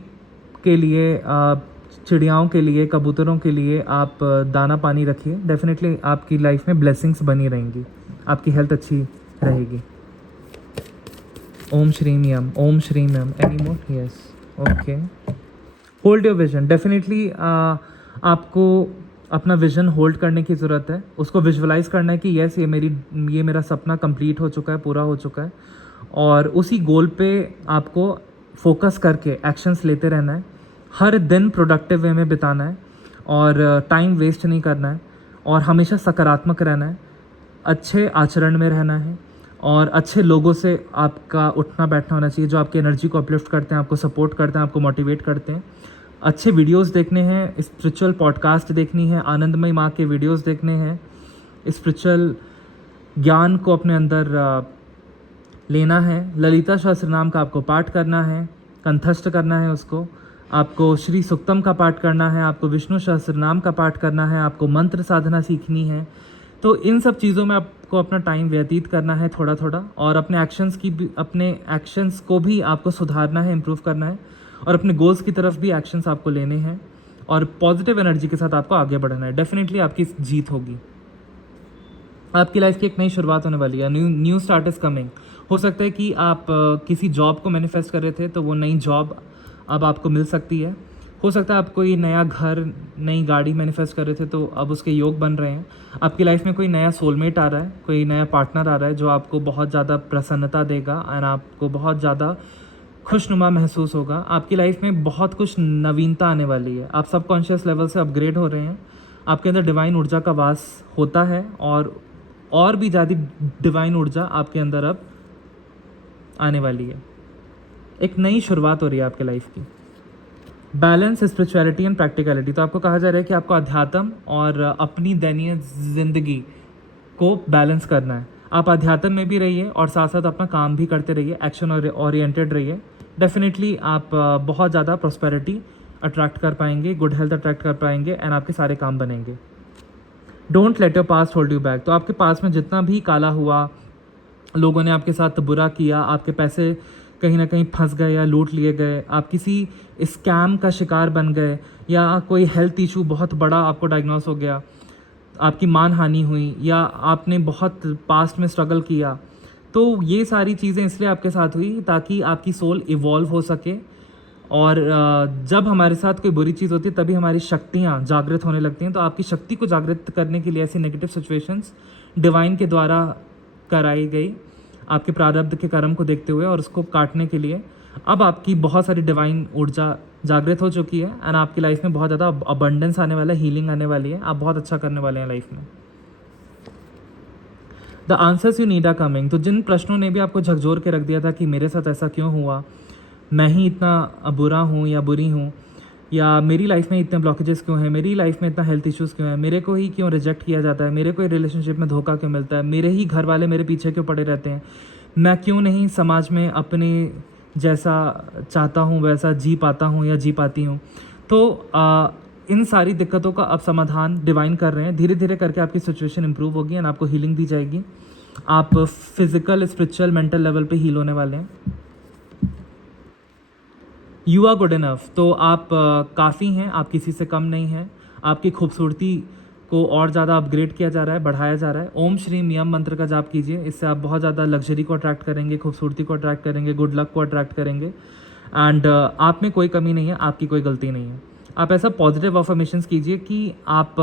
के लिए, चिड़ियाओं के लिए, कबूतरों के लिए आप दाना पानी रखिए। डेफिनेटली आपकी लाइफ में ब्लेसिंग्स बनी रहेंगी, आपकी हेल्थ अच्छी रहेगी। ओम श्रीम यम, ओम श्रीम यम। Any more? Yes, okay. Hold your vision. Definitely आपको अपना विज़न होल्ड करने की ज़रूरत है, उसको विजुअलाइज़ करना है कि यस ये मेरा सपना कंप्लीट हो चुका है, पूरा हो चुका है, और उसी गोल पे आपको फोकस करके एक्शंस लेते रहना है। हर दिन प्रोडक्टिव वे में बिताना है और टाइम वेस्ट नहीं करना है और हमेशा सकारात्मक रहना है, अच्छे आचरण में रहना है और अच्छे लोगों से आपका उठना बैठना होना चाहिए जो आपकी एनर्जी को अपलिफ्ट करते हैं, आपको सपोर्ट करते हैं, आपको मोटिवेट करते हैं। अच्छे वीडियोस देखने हैं, स्पिरिचुअल पॉडकास्ट देखनी है, आनंदमयी माँ के वीडियोस देखने हैं, स्पिरिचुअल ज्ञान को अपने अंदर लेना है। ललिता सहस्त्रनाम का आपको पाठ करना है, कंठस्थ करना है उसको, आपको श्री सुक्तम का पाठ करना है, आपको विष्णु सहस्त्रनाम का पाठ करना है, आपको मंत्र साधना सीखनी है। तो इन सब चीज़ों में आपको अपना टाइम व्यतीत करना है थोड़ा थोड़ा, और अपने एक्शंस को भी आपको सुधारना है, इम्प्रूव करना है, और अपने गोल्स की तरफ भी एक्शंस आपको लेने हैं और पॉजिटिव एनर्जी के साथ आपको आगे बढ़ना है। डेफिनेटली आपकी जीत होगी। आपकी लाइफ की एक नई शुरुआत होने वाली है, न्यू स्टार्ट इज़ कमिंग। हो सकता है कि आप किसी जॉब को मैनिफेस्ट कर रहे थे तो वो नई जॉब अब आपको मिल सकती है। हो सकता है आप कोई नया घर, नई गाड़ी मैनिफेस्ट कर रहे थे तो अब उसके योग बन रहे हैं। आपकी लाइफ में कोई नया सोलमेट आ रहा है, कोई नया पार्टनर आ रहा है जो आपको बहुत ज़्यादा प्रसन्नता देगा और आपको बहुत ज़्यादा खुशनुमा महसूस होगा। आपकी लाइफ में बहुत कुछ नवीनता आने वाली है। आप सबकॉन्शियस लेवल से अपग्रेड हो रहे हैं, आपके अंदर डिवाइन ऊर्जा का वास होता है और भी ज़्यादा डिवाइन ऊर्जा आपके अंदर अब आने वाली है। एक नई शुरुआत हो रही है आपके लाइफ की। Balance, spirituality and practicality. तो आपको कहा जा रहा है कि आपको अध्यात्म और अपनी दैनिक ज़िंदगी को बैलेंस करना है। आप अध्यात्म में भी रहिए और साथ साथ अपना काम भी करते रहिए, एक्शन ओरिएंटेड रहिए। डेफिनेटली आप बहुत ज़्यादा प्रॉस्पेरिटी अट्रैक्ट कर पाएंगे, गुड हेल्थ अट्रैक्ट कर पाएंगे एंड आपके सारे काम बनेंगे। Don't let your past hold you back. तो आपके पास में जितना भी काला हुआ, लोगों ने आपके साथ बुरा किया, आपके पैसे कहीं ना कहीं फंस गए या लूट लिए गए, आप किसी स्कैम का शिकार बन गए, या कोई हेल्थ इशू बहुत बड़ा आपको डायग्नोस हो गया, आपकी मान हानि हुई, या आपने बहुत पास्ट में स्ट्रगल किया, तो ये सारी चीज़ें इसलिए आपके साथ हुई ताकि आपकी सोल इवॉल्व हो सके। और जब हमारे साथ कोई बुरी चीज़ होती है तभी हमारी शक्तियाँ जागृत होने लगती हैं। तो आपकी शक्ति को जागृत करने के लिए ऐसी नेगेटिव सिचुएशंस डिवाइन के द्वारा कराई गई, आपके प्रारब्ध के कर्म को देखते हुए, और उसको काटने के लिए अब आपकी बहुत सारी डिवाइन ऊर्जा जागृत हो चुकी है एंड आपकी लाइफ में बहुत ज़्यादा अबंडेंस आने वाला है, हीलिंग आने वाली है, आप बहुत अच्छा करने वाले हैं लाइफ में। The answers you need are coming. तो जिन प्रश्नों ने भी आपको झकझोर के रख दिया था कि मेरे साथ ऐसा क्यों हुआ, मैं ही इतना बुरा हूँ या बुरी हूँ, या मेरी लाइफ में इतने ब्लॉकेजेस क्यों हैं, मेरी लाइफ में इतना हेल्थ इश्यूज़ क्यों है, मेरे को ही क्यों रिजेक्ट किया जाता है, मेरे को ही रिलेशनशिप में धोखा क्यों मिलता है, मेरे ही घर वाले मेरे पीछे क्यों पड़े रहते हैं, मैं क्यों नहीं समाज में अपने जैसा चाहता हूँ वैसा जी पाता हूँ या जी पाती हूँ। तो इन सारी दिक्कतों का अब समाधान डिवाइन कर रहे हैं। धीरे धीरे करके आपकी सिचुएशन इंप्रूव होगी एंड आपको हीलिंग दी जाएगी। आप फिजिकल, स्पिरिचुअल, मेंटल लेवल पे हील होने वाले हैं। You are good enough. तो आप काफ़ी हैं, आप किसी से कम नहीं हैं। आपकी खूबसूरती को और ज़्यादा अपग्रेड किया जा रहा है, बढ़ाया जा रहा है। ओम श्रीम यम मंत्र का जाप कीजिए, इससे आप बहुत ज़्यादा लग्जरी को अट्रैक्ट करेंगे, खूबसूरती को अट्रैक्ट करेंगे, गुड लक को अट्रैक्ट करेंगे। एंड आप में कोई कमी नहीं है, आपकी कोई गलती नहीं है। आप ऐसा पॉजिटिव अफर्मेशंस कीजिए कि आप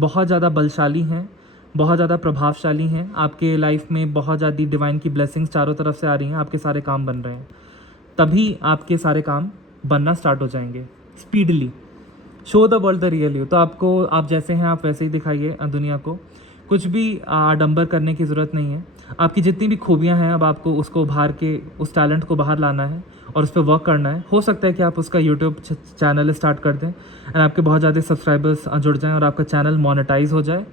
बहुत ज़्यादा बलशाली हैं, बहुत ज़्यादा प्रभावशाली हैं, आपके लाइफ में बहुत ज़्यादा डिवाइन की ब्लेसिंग्स चारों तरफ से आ रही हैं, आपके सारे काम बन रहे हैं, तभी आपके सारे काम बनना स्टार्ट हो जाएंगे speedily. Show the world the real you. तो आपको, आप जैसे हैं आप वैसे ही दिखाइए दुनिया को, कुछ भी आडंबर करने की ज़रूरत नहीं है। आपकी जितनी भी खूबियां हैं अब आपको उसको उभार के उस टैलेंट को बाहर लाना है और उस पर वर्क करना है। हो सकता है कि आप उसका यूट्यूब चैनल स्टार्ट कर दें एंड आपके बहुत ज़्यादा सब्सक्राइबर्स जुड़ जाएं और आपका चैनल मोनेटाइज हो जाए।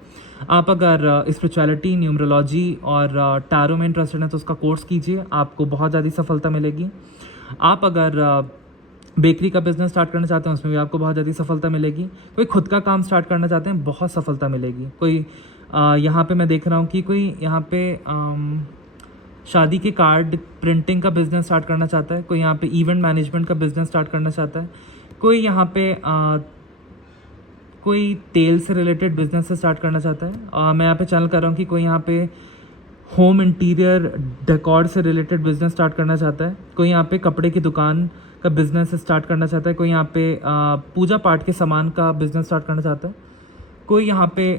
आप अगर स्पिरिचुअलिटी, न्यूमरोलॉजी और टैरो में इंटरेस्टेड हैं तो उसका कोर्स कीजिए, आपको बहुत ज़्यादा सफलता मिलेगी। आप अगर बेकरी का बिज़नेस स्टार्ट करना चाहते हैं उसमें भी आपको बहुत ज़्यादा सफलता मिलेगी। कोई खुद का काम स्टार्ट करना चाहते हैं, बहुत सफलता मिलेगी। कोई यहाँ पे मैं देख रहा हूँ कि कोई यहाँ पे शादी के कार्ड प्रिंटिंग का बिज़नेस स्टार्ट करना चाहता है, कोई यहाँ पे इवेंट मैनेजमेंट का बिज़नेस स्टार्ट करना चाहता है, कोई यहाँ पे कोई तेल से रिलेटेड बिज़नेस से स्टार्ट करना चाहता है। मैं यहाँ पे चैनल कर रहा हूँ कि कोई यहाँ पे होम इंटीरियर डेकोर से रिलेटेड बिज़नेस स्टार्ट करना चाहता है, कोई यहाँ पे कपड़े की दुकान का बिज़नेस स्टार्ट करना चाहता है, कोई यहाँ पे पूजा पाठ के सामान का बिज़नेस स्टार्ट करना चाहता है। कोई यहाँ पे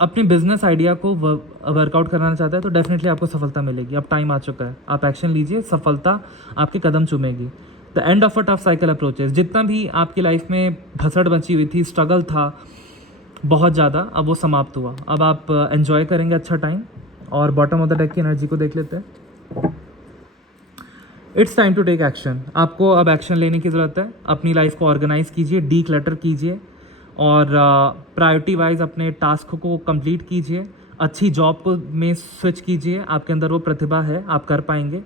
अपने बिजनेस आइडिया को वर्कआउट कराना चाहता है तो डेफिनेटली आपको सफलता मिलेगी। अब टाइम आ चुका है, आप एक्शन लीजिए, सफलता आपके कदम चूमेगी। The end of a tough cycle approaches. जितना भी आपकी लाइफ में भसड़ बची हुई थी, स्ट्रगल था बहुत ज़्यादा, अब वो समाप्त हुआ। अब आप एंजॉय करेंगे अच्छा टाइम। और बॉटम ऑफ द डेक की एनर्जी को देख लेते हैं। It's time to take action. आपको अब एक्शन लेने की ज़रूरत है। अपनी लाइफ को ऑर्गेनाइज कीजिए, डी क्लटर कीजिए और प्रायोरिटी वाइज अपने टास्क को कंप्लीट कीजिए। अच्छी जॉब को में स्विच कीजिए। आपके अंदर वो प्रतिभा है, आप कर पाएंगे।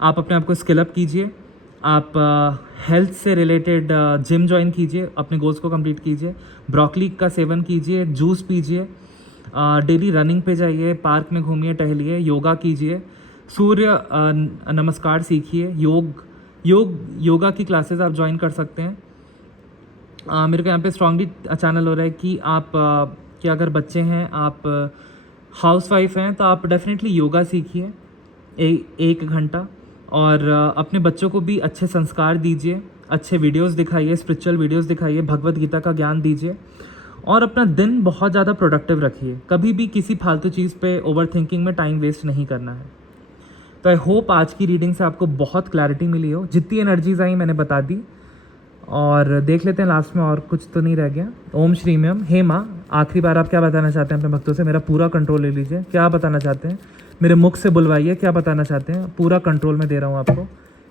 आप अपने आप को स्किल अप कीजिए। आप हेल्थ से रिलेटेड जिम ज्वाइन कीजिए, अपने गोल्स को कंप्लीट कीजिए। ब्रोकली का सेवन कीजिए, जूस पीजिए, डेली रनिंग पे जाइए, पार्क में घूमिए, टहलिए, योगा कीजिए, सूर्य नमस्कार सीखिए, योगा की क्लासेस आप ज्वाइन कर सकते हैं। मेरे को यहाँ पे स्ट्रांगली चैनल हो रहा है कि आप कि अगर बच्चे हैं, आप हाउस वाइफ हैं, तो आप डेफिनेटली योगा सीखिए 1 घंटा। और अपने बच्चों को भी अच्छे संस्कार दीजिए, अच्छे वीडियोस दिखाइए, स्पिरिचुअल वीडियोस दिखाइए, भगवत गीता का ज्ञान दीजिए। और अपना दिन बहुत ज़्यादा प्रोडक्टिव रखिए। कभी भी किसी फालतू चीज़ पे ओवर थिंकिंग में टाइम वेस्ट नहीं करना है। तो आई होप आज की रीडिंग से आपको बहुत क्लैरिटी मिली हो। जितनी एनर्जीज आई मैंने बता दी। और देख लेते हैं लास्ट में और कुछ तो नहीं रह गया। ओम श्रीम्यम। हे माँ, आखिरी बार आप क्या बताना चाहते हैं अपने भक्तों से? मेरा पूरा कंट्रोल ले लीजिए। क्या बताना चाहते हैं? मेरे मुख से बुलवाइए, क्या बताना चाहते हैं? पूरा कंट्रोल में दे रहा हूँ आपको।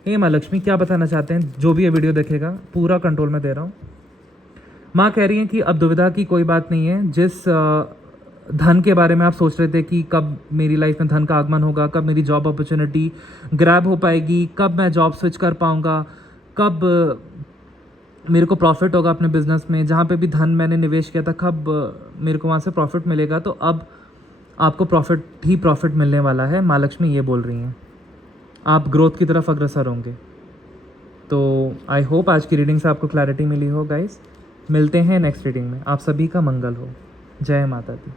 हे माँ लक्ष्मी, क्या बताना चाहते हैं? जो भी ये वीडियो देखेगा, पूरा कंट्रोल में दे रहा हूँ। माँ कह रही हैं कि अब दुविधा की कोई बात नहीं है। जिस धन के बारे में आप सोच रहे थे कि कब मेरी लाइफ में धन का आगमन होगा, कब मेरी जॉब अपॉर्चुनिटी ग्रैब हो पाएगी, कब मैं जॉब स्विच कर पाऊँगा, कब मेरे को प्रॉफिट होगा अपने बिजनेस में, जहाँ पे भी धन मैंने निवेश किया था कब मेरे को वहाँ से प्रॉफिट मिलेगा, तो अब आपको प्रॉफिट ही प्रॉफिट मिलने वाला है। माँ लक्ष्मी ये बोल रही हैं, आप ग्रोथ की तरफ अग्रसर होंगे। तो आई होप आज की रीडिंग से आपको क्लैरिटी मिली हो गाइस। मिलते हैं नेक्स्ट रीडिंग में। आप सभी का मंगल हो। जय माता दी।